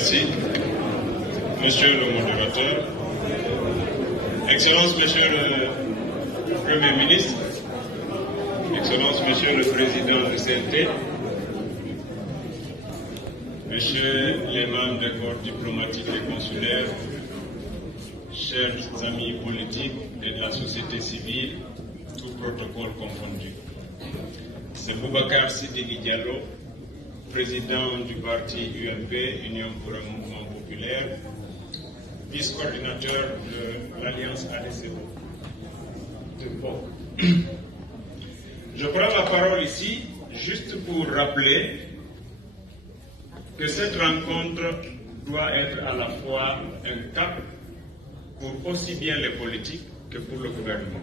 Merci, Monsieur le modérateur, Excellence Monsieur le Premier ministre, Excellence Monsieur le Président du CNT, Messieurs les membres des corps diplomatiques et consulaires, chers amis politiques et de la société civile, tout protocole confondu. C'est Boubacar Sidiki Diallo, président du parti UMP, Union pour un mouvement populaire, vice-coordinateur de l'Alliance ADCO. Je prends la parole ici juste pour rappeler que cette rencontre doit être à la fois un cap pour aussi bien les politiques que pour le gouvernement.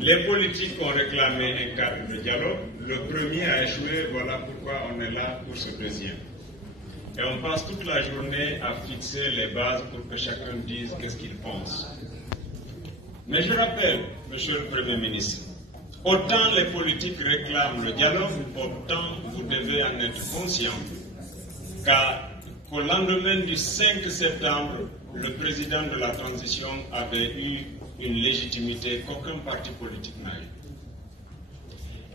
Les politiques ont réclamé un cadre de dialogue. Le premier a échoué, voilà pourquoi on est là pour ce deuxième. Et on passe toute la journée à fixer les bases pour que chacun dise qu'est-ce qu'il pense. Mais je rappelle, Monsieur le Premier ministre, autant les politiques réclament le dialogue, autant vous devez en être conscient qu'au lendemain du 5 septembre, le président de la transition avait eu une légitimité qu'aucun parti politique n'a eu.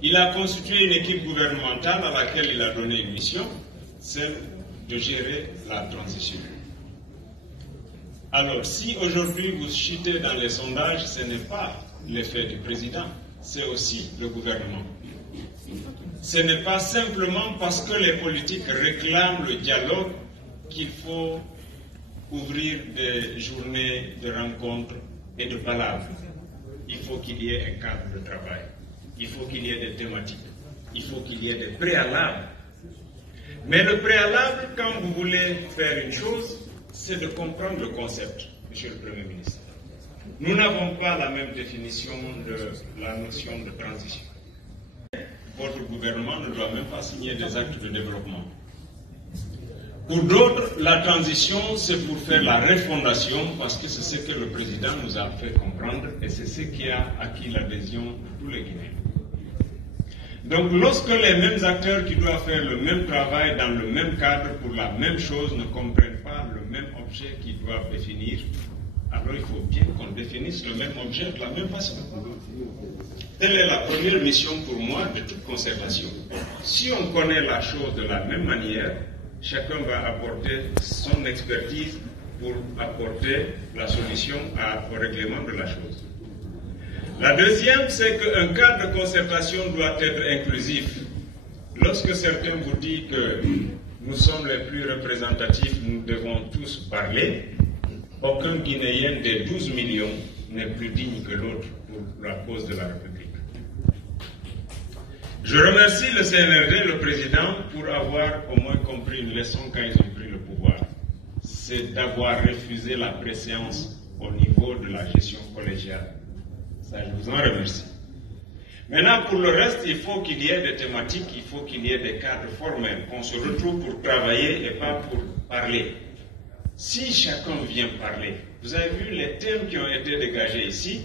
Il a constitué une équipe gouvernementale à laquelle il a donné une mission, celle de gérer la transition. Alors, si aujourd'hui vous chutez dans les sondages, ce n'est pas l'effet du président, c'est aussi le gouvernement. Ce n'est pas simplement parce que les politiques réclament le dialogue qu'il faut ouvrir des journées de rencontres et de palabres. Il faut qu'il y ait un cadre de travail. Il faut qu'il y ait des thématiques. Il faut qu'il y ait des préalables. Mais le préalable, quand vous voulez faire une chose, c'est de comprendre le concept, Monsieur le Premier ministre. Nous n'avons pas la même définition de la notion de transition. Votre gouvernement ne doit même pas signer des actes de développement. Pour d'autres, la transition, c'est pour faire la refondation, parce que c'est ce que le président nous a fait comprendre et c'est ce qui a acquis l'adhésion de tous les Guinéens. Donc, lorsque les mêmes acteurs qui doivent faire le même travail dans le même cadre pour la même chose ne comprennent pas le même objet qu'ils doivent définir, alors il faut bien qu'on définisse le même objet de la même façon. Telle est la première mission pour moi de toute concertation. Si on connaît la chose de la même manière, chacun va apporter son expertise pour apporter la solution au règlement de la chose. La deuxième, c'est qu'un cadre de concertation doit être inclusif. Lorsque certains vous disent que nous sommes les plus représentatifs, nous devons tous parler, aucun Guinéen des 12 millions n'est plus digne que l'autre pour la cause de la République. Je remercie le CNRD, le président, pour avoir au moins compris une leçon quand ils ont pris le pouvoir. C'est d'avoir refusé la préséance au niveau de la gestion collégiale. Ça, je vous en remercie. Maintenant, pour le reste, il faut qu'il y ait des thématiques, il faut qu'il y ait des cadres formels, qu'on se retrouve pour travailler et pas pour parler. Si chacun vient parler, vous avez vu les thèmes qui ont été dégagés ici,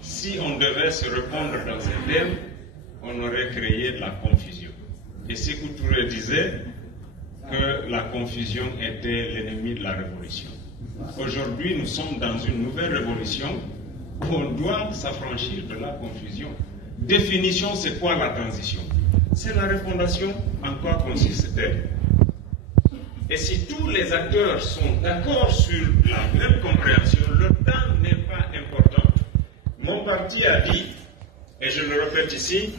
si on devait se répondre dans ces thèmes, on aurait créé de la confusion. Et Sékou Touré disait que la confusion était l'ennemi de la révolution. Aujourd'hui, nous sommes dans une nouvelle révolution où on doit s'affranchir de la confusion. Définition, c'est quoi la transition? C'est la refondation. En quoi consiste-t-elle? Et si tous les acteurs sont d'accord sur la même compréhension, le temps n'est pas important. Mon parti a dit, et je le répète ici,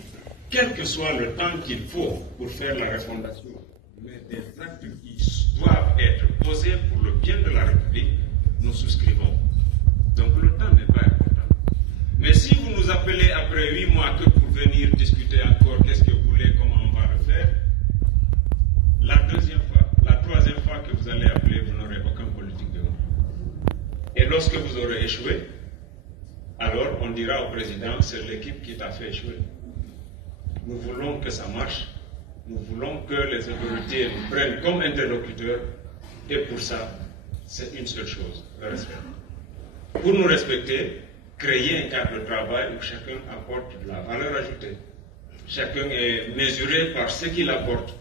quel que soit le temps qu'il faut pour faire la refondation, mais des actes qui doivent être posés pour le bien de la République, nous souscrivons. Donc le temps n'est pas important. Mais si vous nous appelez après 8 mois que pour venir discuter encore qu'est-ce que vous voulez, comment on va le faire, la troisième fois que vous allez appeler, vous n'aurez aucun politique de vous. Et lorsque vous aurez échoué, alors on dira au président, c'est l'équipe qui t'a fait échouer. Nous voulons que ça marche, nous voulons que les autorités nous prennent comme interlocuteurs, et pour ça, c'est une seule chose, le respect. Pour nous respecter, créer un cadre de travail où chacun apporte de la valeur ajoutée. Chacun est mesuré par ce qu'il apporte.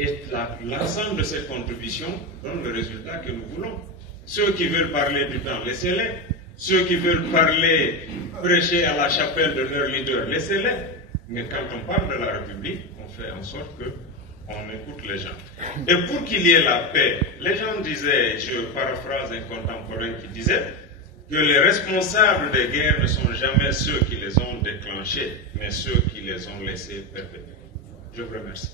Et l'ensemble de cette contribution donne le résultat que nous voulons. Ceux qui veulent parler du temps, laissez-les. Ceux qui veulent parler, prêcher à la chapelle de leur leader, laissez-les. Mais quand on parle de la République, on fait en sorte qu'on écoute les gens. Et pour qu'il y ait la paix, les gens disaient, je paraphrase un contemporain qui disait, que les responsables des guerres ne sont jamais ceux qui les ont déclenchés, mais ceux qui les ont laissés perpétuer. Je vous remercie.